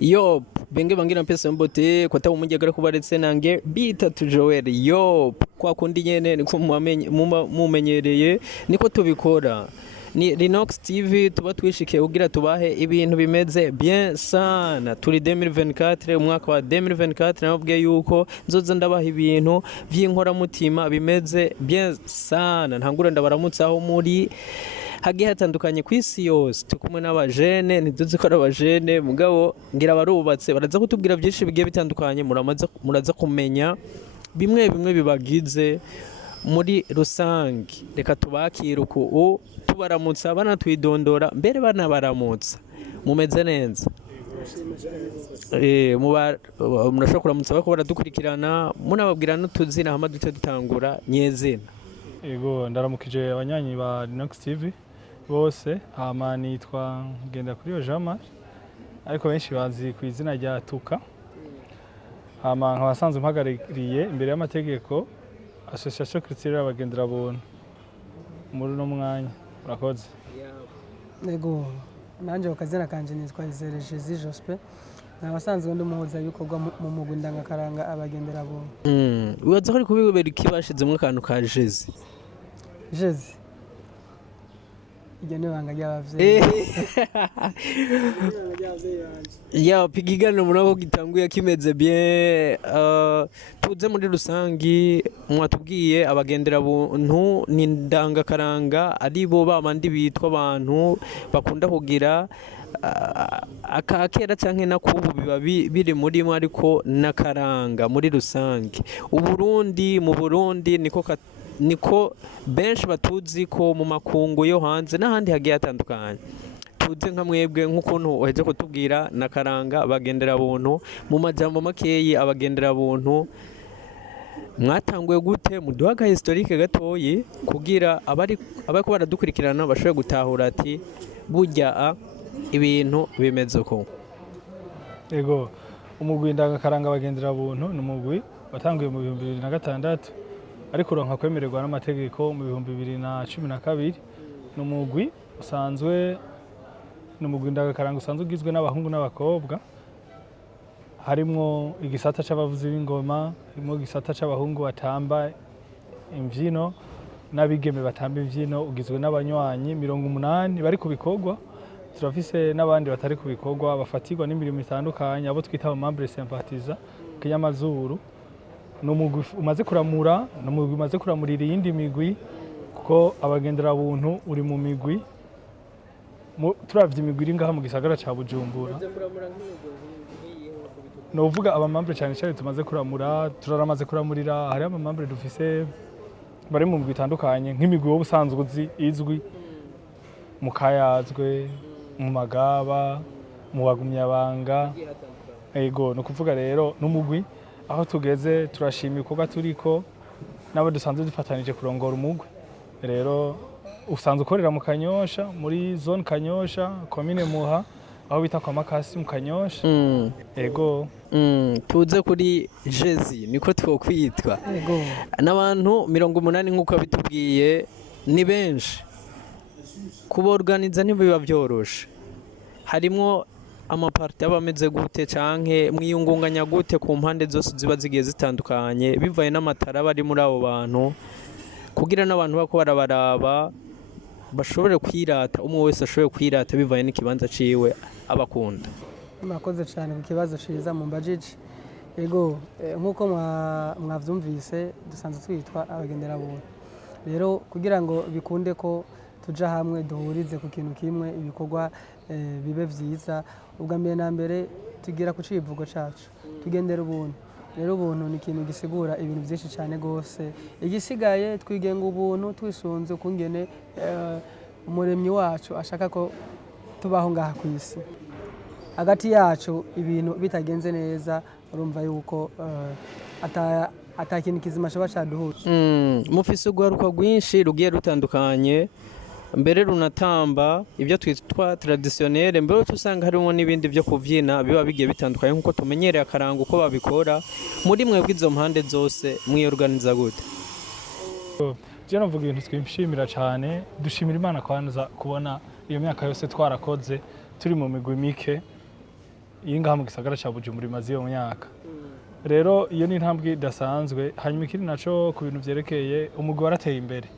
Yo, benge bangira mpesa mbote kwa tabu mujagara kubaretse nange bita tu Joel. Yo, kwa kundi nyene niko mumenyereye niko tubikora. Ni Linox TV tuba twishikiye kugira tubahe ibintu bimeze bien sana. Turi 2024 umwaka wa 2024 nababwiye yuko nzoza ndabaha ibintu vy'inkora mutima bimeze bien sana. Ntangura ndabaramutsaho muri hagiye hatandukanye ku isi yose tukumwe n'abajene ntiduzi ko ari abajene mugabo ngira barubatse baraza kutubwira byinshi bigiye bitandukanye muraza kumenya bimwe bibagize muri rusange. Reka tubakire uko tubaramutsa banatwidondora mbere banabaramutsa mumeze neza. Murashobora kuramutsa bako baradukurikirana munababwira n'utuzina hama duce dutangura nyezina. Ego ndaramukije abanyanyi ba Linox TV bose, hama nitwa Abagendera kuri Jean-Marie ariko benshi bazi ku izina rya Tuka. Hama nkabasanzwe mpagarariye imbere y'amategeko Association Culturelle Abagendera buntu muri no mwanya. Urakoze. Ego nanje ukazina kanje nitwa Izereje Jospe nabasanzwe ndi umuhuza bikorwa mu mugwi ndangakaranga Abagendera buntu. Ubaza ko ari kubibera ikibashizemo akantu ka jezi. Jezi igene banga ry'abavyeyi. Ya pigigano murabo gitanguye kimeze bien. Tuze muri rusangi mwatubwiye Abagendera buntu ni ndangakaranga ari bo babandi bitwa abantu bakunda kugira akakera canke nakubu biba biri muri mwe ariko nakaranga muri rusangi. Mu Burundi niko benshi batuzi ko mu makungu yo hanze n'ahandi hagiye hatandukanye. Tuze nka mwebwe nk'ukuntu uheje kutubwira nakaranga Abagendera buntu mu majambo makeyi. Abagendera buntu mwatanguye gute? Muduha historique gatoyi kugira abariko baradukurikirana bashobore gutahura ati burya ibintu bimeze uko. Ego umugwi ndangakaranga Abagendera buntu ni umugwi watanguye mu 2006 ariko uronka kwemererwa n'amategeko mu 2012. Ni umugwi usanzwe ndangakaranga usanzwe ugizwe n'abahungu n'abakobwa, harimo igisata c'abavuzi b'ingoma, harimo igisata c'abahungu batamba imvyino n'abigeme batamba imvyino, ugizwe n'abanywanyi 80 bari ku bikorwa. Turafise n'abandi batari ku bikorwa bafatirwa n'imirimo itandukanye abo twita abamembre sympathiza kinyamazuru. N'umugwi umaze kuramurira iyindi migwi kuko Abagendera buntu uri mu migwi turavye imigwi iri ngaha mu gisagara ca Bujumbura. No uvuga abamembre cyane tumaze kuramura, turaramaze kuramurira. Hari abamembre dufise bari mu migwi itandukanye nk'imigwi wo busanzwe izwi mu Kayazwe, mu Magaba, mu Bagumyabanga. Ego no kuvuga rero n'umugwi aho tugeze turashima ikoga turiko nabo dusanzwe dufatanije kurongora umugwi. Rero usanzwe ukorera mu Kanyosha muri zone Kanyosha commune Muha aho bita kwa Makasi mu Kanyosha. Ego tuze kuri jezi niko twokwitwa. Ego n'abantu 80 nkuko bitubwiye ni benshi kuborganiza ntibiba byoroshe. Harimo amaparti abameze gute canke mwiyungunganya gute ku mpande zose ziba zigiye zitandukanye bivaye n'amatara bari muri abo bantu kugira n'abantu bako barabaraba bashobore kwirata, umwe wese ashobore kwirata bivaye n'ikibanza ciwe abakunda. Murakoze cyane ku kibazo ciza mu mbajije. Ego nkuko mwavyumvise dusanzwe twitwa Abagendera buntu. Rero kugira ngo bikunde ko tuja hamwe duhurize ku kintu kimwe ibikorwa bibe vyiza, ubwa mbere na mbere tugira ku civugo cacu tugendera ubuntu. Rero ubuntu ni ikintu gisigura ibintu byinshi cyane gose. Igisigaye twigenga ubuntu twisunze kungene umuremyi wacu ashaka ko tubaho ngaha ku isi. Hagati yacu ibintu bitagenze neza urumva yuko atakintu kizima shaba caduhuza. Mufise urwaruka rwinshi rugiye rutandukanye mbere runatamba ibyo twitwa traditionnel, mbere usanga harimo n'ibindi byo kuvyina biba bigiye bitandukanye nkuko tumenyereye akaranga uko babikora. Muri mwebwe izo mpande zose mwiyorganiza gute? Je navuga ibintu twishimira cyane, dushimira Imana kwanza kubona iyo myaka yose twarakoze turi mu migwi mike yingaha mu gisagara ca Bujumbura imaze iyo myaka. Rero iyo ni intambwe idasanzwe. Hanyuma ikindi naco ku bintu vyerekeye umugwi warateye imbere,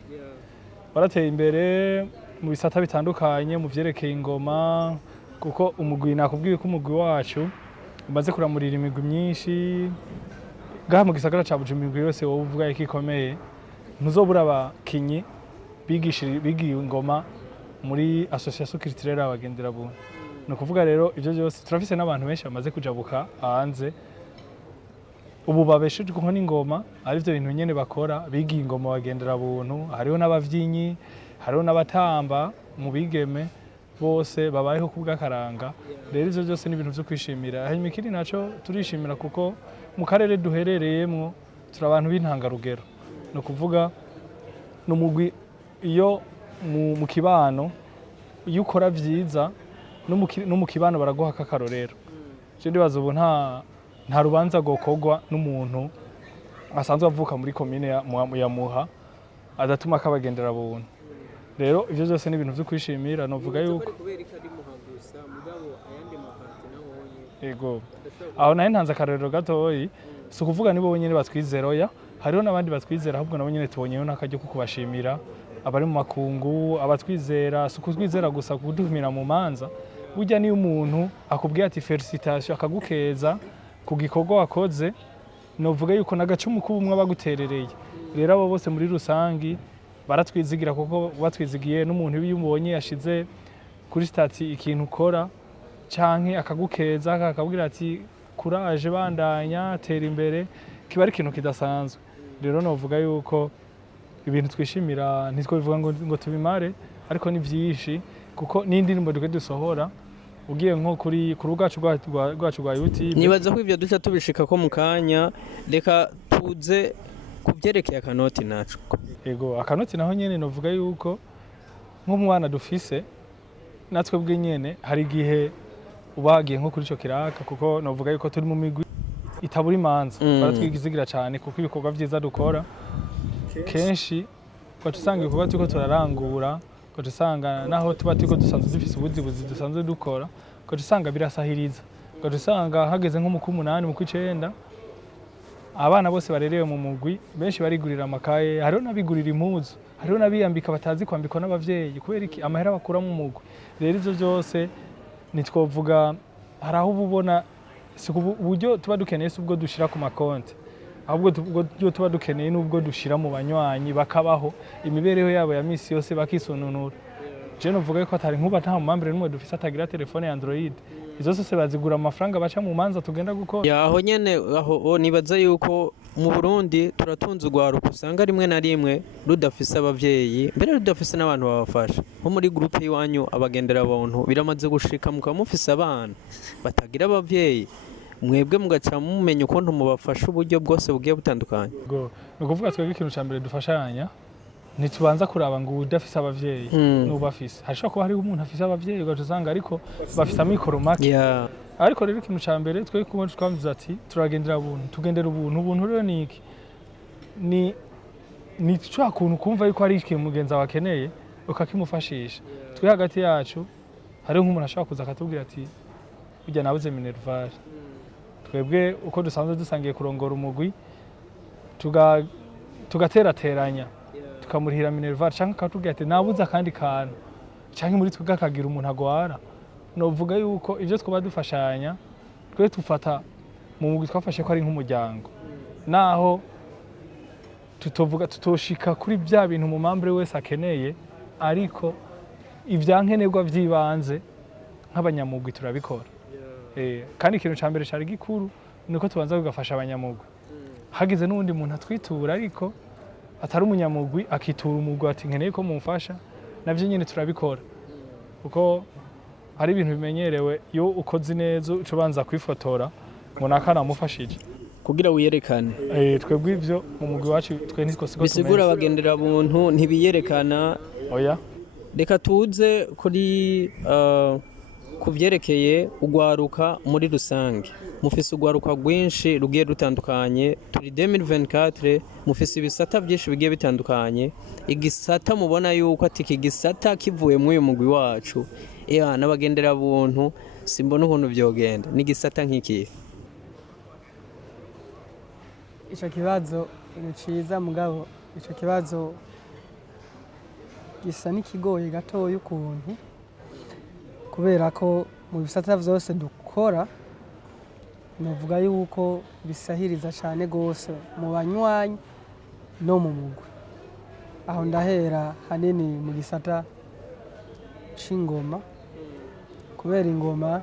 barateye imbere mu bisata bitandukanye mu vyerekeye ingoma, kuko umugwi nakubwiye ko umugwi wacu umaze kuramurira imigwi myinshi gaha mu gisagara ca Bujumbura. Imigwi yose wowe uvuga ko ikomeye, ntuzobura abakinyi bigiye ingoma muri association culturelle Abagendera buntu. Ni ukuvuga rero ivyo byose turafise n'abantu benshi bamaze kujabuka hanze ubu babeshejweho n'ingoma, arivyo bintu nyene bakora, bigiye ingoma Abagendera buntu. Hariho n'abavyinyi, hariho n'abatamba mu bigeme, bose babayeho kubw'akaranga. Rero ivyo byose ni ibintu vyo kwishimira. Hanyuma ikindi naco turishimira kuko mu karere duherereyemwo turi abantu b'intangarugero. Ni ukuvuga n'umugwi iyo mu kibano iyo ukora vyiza no mu kibano baraguha akarorero. Je ndibaza ubu nta rubanza gokorwa n'umuntu asanzwe avuka muri komine ya Muha adatuma akabagendera buntu. Rero ivyo byose ni ibintu vyo kwishimira. Novuga yuko yego aho naye ntanze akarorero gatoyi, si ukuvuga nibo bonyene batwizera, oya, hariho n'abandi batwizera, ahubwo nabo nyene tubonyeho n'akaryo ko kubashimira. Abari mu makungu abatwizera, si ukutwizera gusa kuduhumira mu manza. Burya niyo umuntu akubwiye ati felicitation akagukeza ku gikorwa wakoze, novuga yuko n'agacumu k'ubumwe baguterereye. Rero abo bose muri rusangi baratwizigira, kuko batwizigiye n'umuntu iyo umubonye yashize kuri stati ikintu ukora canke akagukeza akakubwira ati courage, bandanya, tera imbere, kiba ari ikintu kidasanzwe. Rero novuga yuko ibintu twishimira ntitwo bivuga ngo tubimare, ariko ni vyinshi, kuko n'indirimbo dusohora ugiye nko kuri rwacu rwa YouTube. Nibaza ko ivyo duca tubishika ko mu kanya, reka tuze kuvyerekeye akanoti naco. Yego, akanoti naho nyene novuga yuko nk'umwana dufise natwe bwe nyene hari igihe ubagiye nko kuri ico kiraka, kuko novuga yuko turi mu migwi itabura imanza. Baratwigizigira cyane kuko ibikorwa vyiza dukora kenshi usanga ibikorwa turiko turarangura, usanga naho tuba turiko dusanzwe dufise ubuzi dusanzwe dukora, usanga birasahiriza, usanga hageze nko mu k'8 mu k'9 abana bose barerewe mu mugwi benshi barigurira amakaye, hariho n'abigurira impuzu, hariho n'abiyambika batazi kwambikwa n'abavyeyi kubera iki amahera bakura mu mugwi. Rero ivyo byose nitwovuga hari aho ubona si uburyo tuba dukeneye ubwo dushira ku makonti, ahubwo ubwo tuba dukeneye n'ubwo dushira mu banywanyi bakabaho imibereho yabo ya misi yose bakisununura. Je novuga ko atari nkuba nta mumambere n'umwe dufise atagira telefone ya Android, izo zose bazigura amafaranga baca mu manza tugenda gukora. Yaho nyene aho nibaza yuko mu Burundi turatunze urwaruka usanga rimwe na rimwe rudafise abavyeyi, mbere rudafise n'abantu babafasha. Nko muri groupe y'iwanyu Abagendera buntu biramaze gushika mukaba mufise abana batagira abavyeyi, mwebwe mugaca mumenya ukuntu mubafasha uburyo bwose bugiye butandukanye. Ni ukuvuga twebwe ikintu ca mbere dufashanya ntitubanza kuraba ngo udafise abavyeyi n'ubafise. Hashobora kuba hariho umuntu afise abavyeyi ugasanga ariko bafise amikoro make. Ariko rero ikintu ca mbere twebwe kumwe twamvuze ati turagendera buntu, tugendera ubuntu. Ubuntu rero ni iki? Ni cyo kuntu kumva yuko ari ikintu mugenzi wawe akeneye ukakimufashisha. Twe hagati yacu hariho nk'umuntu ashaka kuza akatubwira ati burya nabuze minerval. Twebwe uko dusanzwe dusangiye kurongora umugwi tugaterateranya tukamurihira minerval, canke akatubwira ati nabuze akandi kantu, canke muri twe akagira umuntu agwara. Novuga yuko ivyo twaba dufashanya twe tufata mu mugwi twafashe ko ari nk'umuryango, naho tutoshika kuri bya bintu mu mambere wese akeneye, ariko ivyankenerwa vyibanze nk'abanyamugwi turabikora. Kandi ikintu ca mbere cari gikuru nuko tubanza kugafasha abanyamugwi. Hagize n'undi muntu atwitura ariko atari umunyamugwi akitura umugwi ati nkeneye ko mumfasha, navyo nyene turabikora, kuko hari ibintu bimenyerewe iyo ukoze neza ubanza kwifotora ngo nakana mufashije kugira wiyerekane. Twebwe ivyo mu mugwi wacu twe nitwo siko bisigura Abagendera buntu ntibiyerekana. Oya, reka tuze kuri ku vyerekeye ugwaruka muri rusange. Mufise ugwaruka rwinshi rugiye rutandukanye, turi 2024, mufise ibisata vyinshi bigiye bitandukanye. Igisata mubona yuko ati iki gisata kivuye muri uyu mugwi wacu, n'abagendera buntu simbona ukuntu vyogenda. Ni gisata nk'iki? Ico kibazo ni ciza mugabo ico kibazo gisa n'ikigoye gatoya ukuntu, kubera ko mu bisata vyose dukora novuga yuko bisahiriza cane gose mu banywanyi no mu mugwi. Aho ndahera hanini mu gisata c'ingoma, kubera ingoma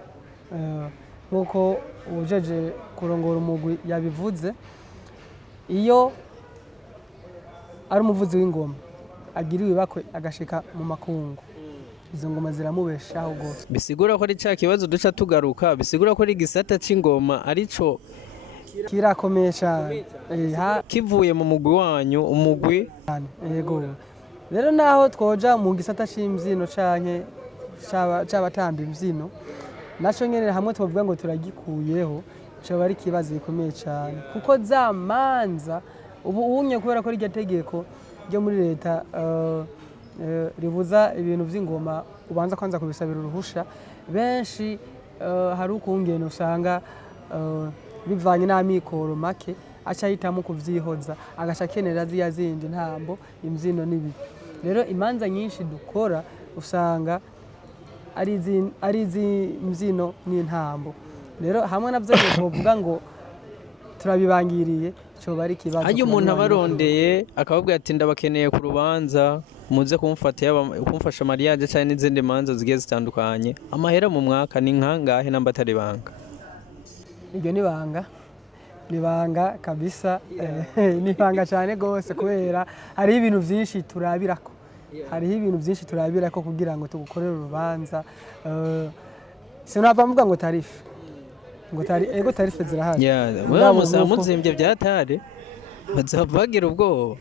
nk'uko uwujeje kurongora umugwi yabivuze, iyo ari umuvuzi w'ingoma agiriwe ibakwe agashika mu makungu, izo ngoma ziramubeshaho gose. Bisigura ko ari ca kibazo duca tugaruka, bisigura ko ari gisata c'ingoma arico kirakomeye cane kivuye mu mugwi wanyu, umugwi. Yego, rero naho twoja mu gisata c'imvyino canke c'abatamba imvyino, naco nyene hamwe twovuga ngo turagikuyeho, coba ari ikibazo gikomeye cane, kuko za manza ubu unye kubera ko iryo tegeko ryo muri leta ribuza ibintu vy'ingoma ubanza kwanza kubisabira uruhusha, benshi hari ukungene usanga bivanye n'amikoro make aca ahitamo kuvyihoza, agaca akenera ziya zindi ntambo, imvyino n'ibi. Rero imanza nyinshi dukora usanga ari iz'imvyino n'intambo. Rero hamwe navyo twovuga ngo turabibangiriye, coba ari ikibazo. Hajya umuntu abarondeye akababwira ati ndabakeneye ku rubanza, muze kumfasha mariage cyane n'izindi manza zigiye zitandukanye, amahera mu mwaka ni nkangahe namba atari banga? Iryo ni banga kabisa, ni banga cyane gose, kubera hariho ibintu vyinshi turabirako kugira ngo tugukorere urubanza. Sinava mvuga ngo tarife, ego tarife zirahari. Muzimvye vyatare bazabagira ubwoba.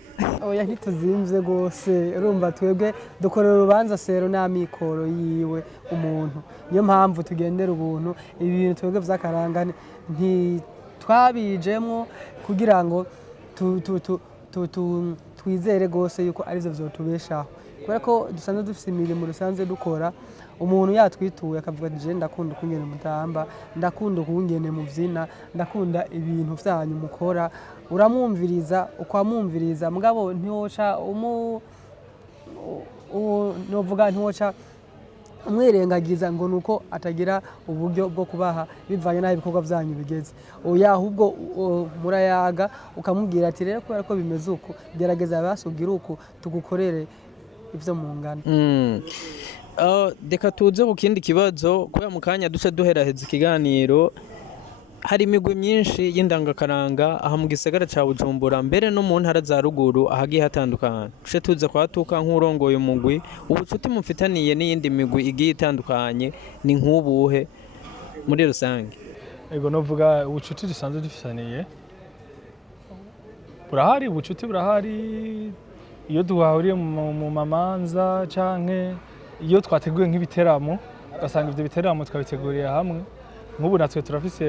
Oya ntituzimvye gose, urumva twebwe dukorera urubanza sero n'amikoro yiwe umuntu, niyo mpamvu tugendera ubuntu. Ibintu twebwe vy'akaranga ntitwabijemwo kugira ngo twizere gose yuko arivyo vyotubeshaho, kubera ko dusanzwe dufise imirimo dusanzwe dukora. Umuntu yatwituye akavuga ati je ndakunda ukungene mutamba, ndakunda ukungene muvyina, ndakunda ibintu vyanyu mukora, uramwumviriza ukwamwumviriza, mugabo ntiwoca ntiwoca umwirengagiza ngo nuko atagira uburyo bwo kubaha bivanye n'aho ibikorwa vyanyu bigeze. Oya, ahubwo murayaga ukamubwira ati rero kubera ko bimeze uku, gerageza basugira uku tugukorere ivyo mungana. Reka tuze ku kindi kibazo, kubera mu kanya duce duheraheza ikiganiro. Hari imigwi myinshi y'indangakaranga aha mu gisagara ca Bujumbura, mbere no mu ntara za ruguru ahagiye hatandukana. Duce tuze kwatuka nk'urongoye umugwi, ubucuti mufitaniye n'iyindi migwi igiye itandukanye ni nk'ubuhe muri rusange? Ego novuga ubucuti dusanzwe dufitaniye burahari, ubucuti burahari iyo duhahuriye mu mamanza canke iyo twateguye nk'ibiteramo, ugasanga ivyo biteramo twabiteguriye hamwe. Nk'ubu natwe turafise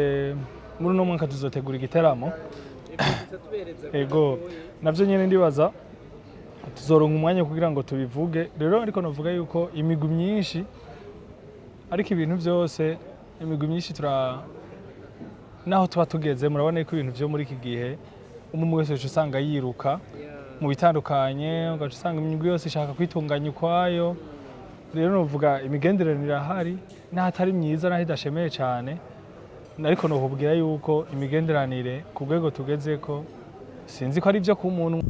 muri uno mwaka tuzotegura igiteramo. Ego navyo nyene ndibaza tuzoronka umwanya kugira ngo tubivuge. Rero ariko novuga yuko imigwi myinshi, ariko ibintu vyose imigwi myinshi naho tuba tugeze, murabona yuko ibintu vyo muri iki gihe umwe wese usanga yiruka mu bitandukanye, ugaca usanga imigwi yose ishaka kwitunganya ukwayo. Rero novuga imigenderanire irahari, n'ahatari myiza naho idashemeye cyane, ariko nokubwira yuko imigenderanire ku rwego tugezeko sinzi ko ari byo ku muntu.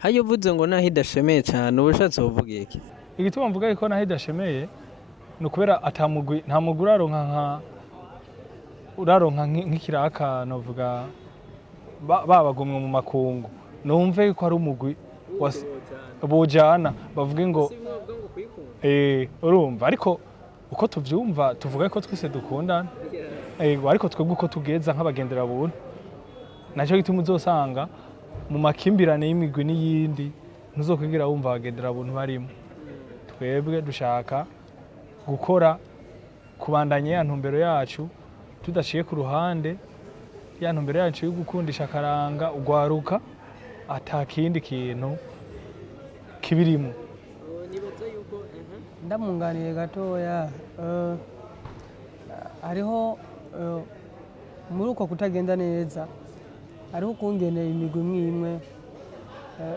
Hayo uvuze ngo naho idashemeye cyane ubushatse buvuga iki? Igituma mvuga yuko naho idashemeye ni ukubera nta mugwi uraronka nk'ikiraka, novuga babagumwe mu makungu, numve yuko ari umugwi bojana bavuge ngo urumva. Ariko uko tuvyumva tuvuga ko twese dukundana, ariko twebwe uko tugeza nk'abagendera buntu, naco gituma uzosanga mu makimbirane y'imigwi n'iyindi ntuzokwigira wumva abagendera buntu barimo. twebwe dushaka gukora kubandanya ya ntumbero yacu tudaciye ku ruhande, ya ntumbero yacu yo gukundisha akaranga ugwaruka atakindi kintu kibirimo. Ndamunganiye gatoya hariho muri uko kutagenda neza hariho ukungene imigwi imwe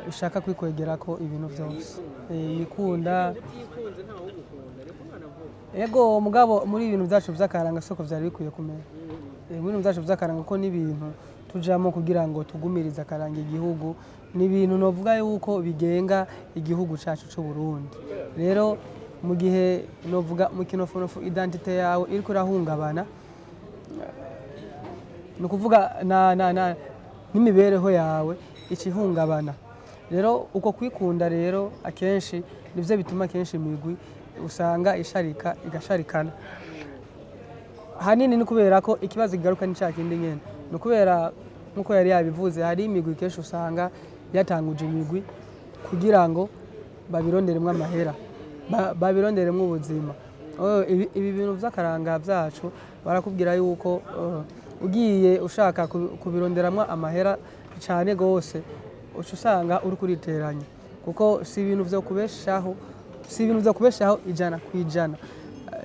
ishaka kwikwegera ko ibintu byose yikunda ego mugabo muri ibintu byacu by'akaranga soko byari bikwiye kumenya muri ibintu byacu by'akaranga ko n'ibintu tujamo kugira ngo tugumirize akaranga igihugu n'ibintu novuga yuko bigenga igihugu cyacu cy'u Burundi. Rero mu gihe novuga mu kinofonofu identite yawe iri kurahungabana no kuvuga n'imibereho yawe ikihungabana. Rero uko kwikunda rero akenshi nivyo bituma akenshi imigwi usanga isharika igasharikana. Hanini ni kubera ko ikibazo kigaruka ni cyakindi nyene. No kubera nkuko yari yabivuze hari imigwi kenshi usanga yatanguje imigwi kugira ngo babironderemwe amahera, babironderemwe ubuzima. Ibi bintu vy'akaranga vyacu barakubwira yuko ugiye ushaka kubironderamwe amahera cyane gose usanga uri kuriteranya kuko si ibintu vyo kubeshaho, si ibintu vyo kubeshaho ijana kwijana,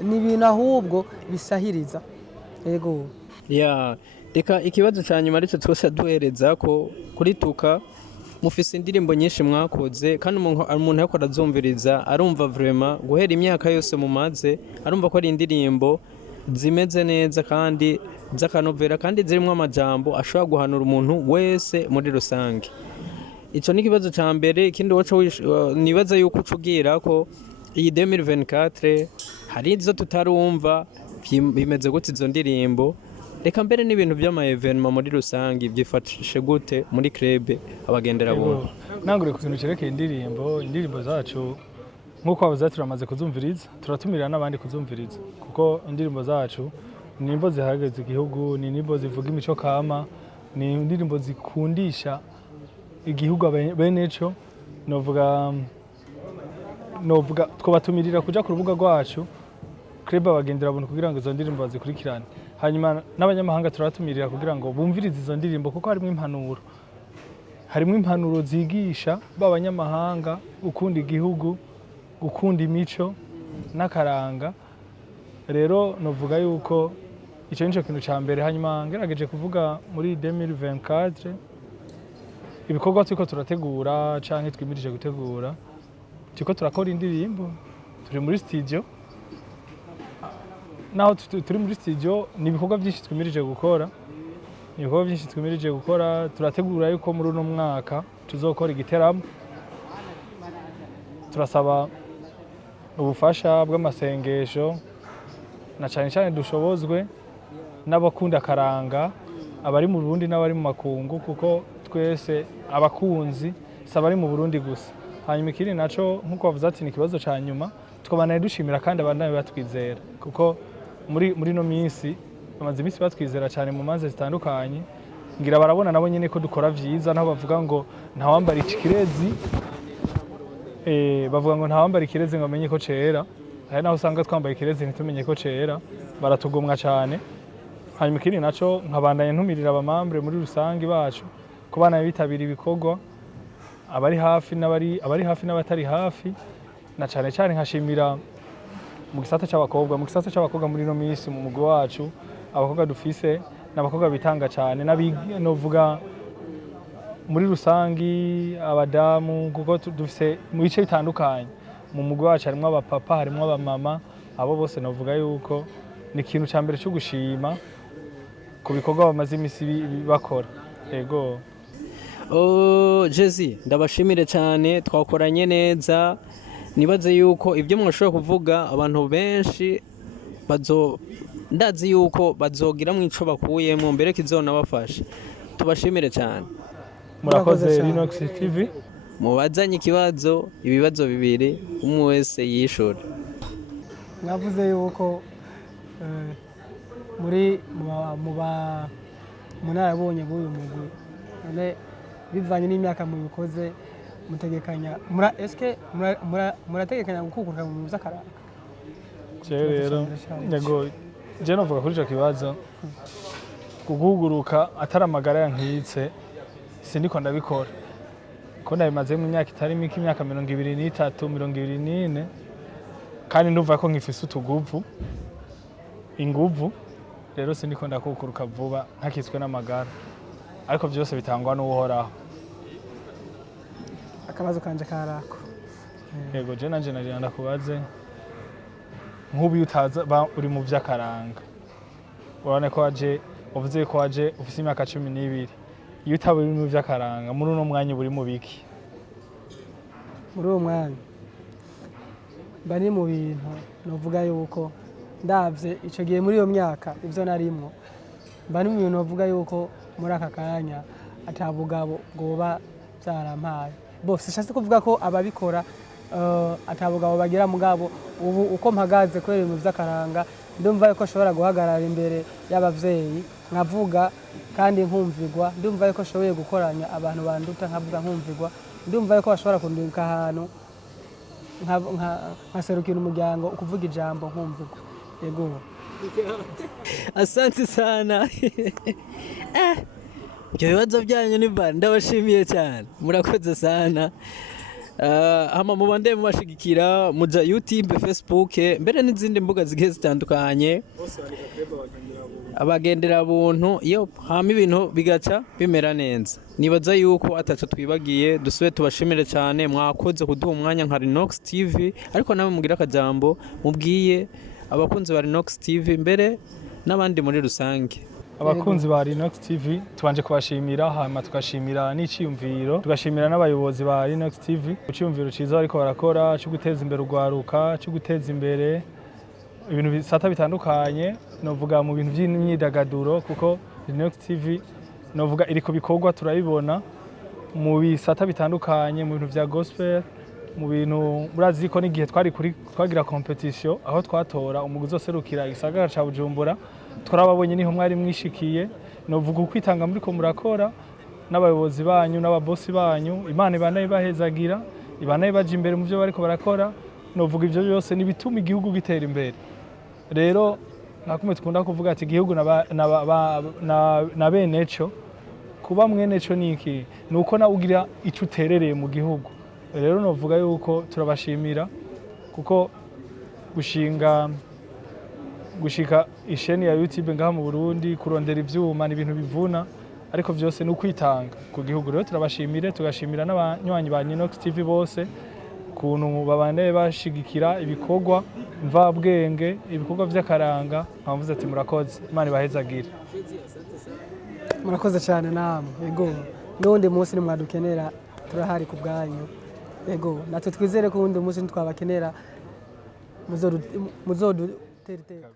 ni ibintu ahubwo bisahiriza. Ego reka ikibazo cya nyuma aricyo twose duhereza ko kuri tuka mufise indirimbo nyinshi mwakoze kandi umuntu yakora azumviriza arumva vraiment guhera imyaka yose mumaze arumva ko ari indirimbo zimeze neza kandi z'akanovera kandi zirimo amajambo ashobora guhanura umuntu wese muri rusange. Ico ni kibazo ca mbere. Ikindi waco nibaza yuko ucugira ko iyi 2024 hari izo tutarumva bimeze gute izo ndirimbo, reka mbere n'ibintu by'ama evenement muri rusange byifashe gute muri club Abagendera buntu. Nangure ku kintu cerekeye indirimbo zacu nkuko abaza turamaze kuzumviriza, turatumirira n'abandi kuzumviriza kuko indirimbo zacu ni indirimbo zihagaze igihugu, ni indirimbo zivuga imico kama, ni indirimbo zikundisha igihugu beneco. Novuga twabatumirira kuja ku rubuga rwacu club Abagendera buntu kugira ngo izo ndirimbo bazikurikirane. Hanyuma n'abanyamahanga turatumirira kugira ngo bumvirize izo ndirimbo kuko harimo impanuro zigisha b'abanyamahanga gukunda igihugu, gukunda imico n'akaranga. Rero novuga yuko icyo nico kintu ca mbere. Hanyuma ngerageje kuvuga muri 2024 ibikorwa turiko turategura canke twimirije gutegura, turiko turakora indirimbo, turi muri studio. Naho turi muri studio ni ibikorwa byinshi twimirije gukora, turategura yuko muri uno mwaka tuzokora igiteramo. Turasaba ubufasha bw'amasengesho na cyane dushobozwe n'abakunda akaranga, abari mu Burundi n'abari mu makungu kuko twese abakunzi sabari mu Burundi gusa. Hanyuma ikindi naco nkuko bavuze ati ni kibazo ca nyuma, tukabanaye dushimira kandi abandanye batwizera kuko muri no minsi bamaze iminsi batwizera cyane mu manza zitandukanye. Ngira barabona nabo nyene ko dukora vyiza, naho bavuga ngo ntawambara ikirezi, bavuga ngo ntawambara ikirezi ngo amenye ko cera. Hari naho usanga twambaye ikirezi ntitumenye ko cera, baratugomwa cyane. Hanyuma ikindi naco nkabandanye ntumirira abamambre muri rusangi bacu ko bana bitabira ibikorwa, abari hafi n'abatari hafi, na cyane nkashimira mu gisata c'abakobwa muri no minsi mu mugwi wacu. Abakobwa dufise n'abakobwa bitanga cyane, novuga muri rusangi abadamu kuko dufise mu bice bitandukanye mu mugwi wacu, harimo abapapa, harimo abamama. Abo bose novuga yuko ni ikintu ca mbere cyo gushima ku bikorwa bamaze imisi bakora. Ego Jezi ndabashimire cyane, twakoranye neza. Nibaze yuko ibyo mwashobora kuvuga abantu benshi ndazi yuko bazogira mu ico bakuyemo mbere kizona bafasha. Tubashimire cyane. Murakoze Rinox TV. Mubazanye ibibazo bibiri umwe wese yishura. Mwavuze yuko muri munarabonye b'uyu mugwi, none bivanye n'imyaka mu bikoze mutegekanya murategekanya gukukuruka mu vy'akaranga rero yego je novuga kuri ico kibazo kuguguruka atari amagara yankitse sindiko ndabikora ko ndabimaze mu myaka itari mike imyaka 23 24 kandi ndumva ko nkifise utuguvu inguvu rero sindiko ndakukuruka vuba ntakitswe n'amagara ariko byose bitangwa n'uhoraho. Akabazo kanje karako yego je nanje ndakubaze nk'ubu utaza uri mu vy'akaranga urane ko waje uvuze ko waje ufise imyaka 12 iyo utaba uri mu vy'akaranga muri uno mwanya buri mu biki muri uwo mwanya bari mu bintu novuga yuko ndavye ico gihe muri iyo myaka ivyo narimwo bari mu bintu novuga yuko muri aka kanya atabugabo goba byarampaye bose shase kuvuga ko ababikora atabugabo bagira mugabo ubu uko mpagaze kwera mu vy'akaranga ndumva yuko ashobora guhagarara imbere y'abavyeyi nkavuga kandi nkumvigwa ndumva yuko ashoboye gukoranya abantu banduta nkavuga nkumvigwa ndumva yuko bashobora kundika ahantu nkaserukira umuryango ukuvuga ijambo nkumvigwa yego. Asante sana. Ibyo bibazo byanyu ni bande ndabashimiye cyane murakoze sana. Hama mubande mubashigikira muja YouTube, Facebook mbere n'izindi mbuga zigiye zitandukanye abagendera buntu iyo hama ibintu bigaca bimera neza. Nibaza yuko ataco twibagiye dusube tubashimire cyane mwakoze kuduha umwanya nka Rinox TV ariko nawe mugira akajambo mubwiye abakunzi ba Rinox TV mbere n'abandi muri rusange. Abakunzi ba Rinox TV tubanje kubashimira hama tukashimira n'iciyumviro tugashimira n'abayobozi ba Rinox TV uciyumviro ciza ariko barakora cyo guteza imbere urwaruka cyo guteza imbere ibintu bisata bitandukanye novuga mu bintu by'imyidagaduro kuko Rinox TV novuga iri ko bikorwa turabibona mu bisata bitandukanye mu bintu vya gospel mu bintu murazi ko n'igihe twagira competition aho twatora umuguzi oserukira igisagara ca Bujumbura twarababonye niho mwari mwishikiye novuga ukwitanga muri ko murakora n'abayobozi banyu n'ababosi banyu Imana ibanaye bahezagira ibanaye baje imbere mu byo bariko barakora novuga ivyo byose ni bituma igihugu gitera imbere rero nakumwe tukunda kuvuga ati igihugu na beneco kuba mweneco niki nuko na ugira ico uterereye mu gihugu rero novuga yuko turabashimira kuko gushika isheni ya YouTube ngaha mu Burundi kurondera ivyuma ni ibintu bivuna ariko vyose ni ukwitanga ku gihugu rero turabashimire tugashimira n'abanywanyi ba Rinox TV bose kuntu babane bashigikira ibikorwa mvabwenge ibikorwa vy'akaranga nkavuze ati murakoze Imana ibahezagire. Murakoze cyane namwe yego n'undi munsi ni mwadukenera turahari ku bwanyu yego natwe twizere ko undi munsi ntitwabakenera muzodutera